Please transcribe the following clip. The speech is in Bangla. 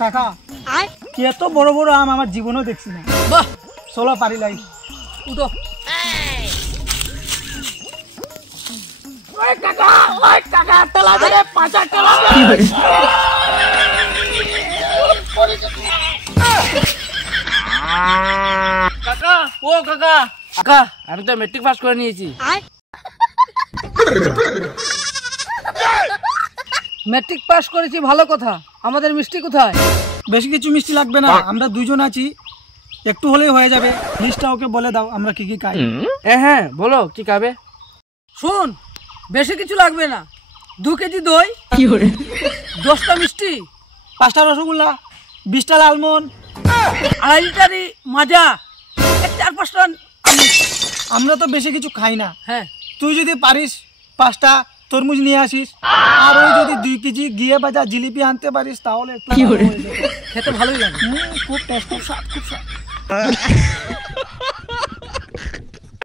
কাকা এত বড় বড় আম আমার জীবনেও দেখছি না। বাহ, চলো পারি লাই, উঠো। কাকা তেলা ধরে পাঁচা তেলা কাকা, ও কাকা, কাকা আমি তো মেট্রিক পাস করে নিয়েছি। মেট্রিক পাস করেছি ভালো কথা, আমাদের মিষ্টি কোথায়? বেশি কিছু মিষ্টি লাগবে না, আমরা দুজন আছি, একটু হলেই হয়ে যাবে। লিস্টটা ওকে বলে দাও আমরা কি কি খাই। হ্যাঁ বলো কি খাবে। শোন, বেশি কিছু লাগবে না, 2 কেজি দই, 10টা মিষ্টি, 5টা রসগোল্লা, 20টা লালমোহন, 2.5 লিটারি মাজা, 4-5টা। আমরা তো বেশি কিছু খাই না। হ্যাঁ, তুই যদি পারিস 5টা তরমুজ নিয়ে আসিস, আর ওই যদি 2 কেজি ঘিয়ে ভাজা জিলিপি আনতে পারিস তাহলে একটু খেতে ভালোই লাগে। খুব টেস্ট, খুব স্বাদ, খুব স্বাদ।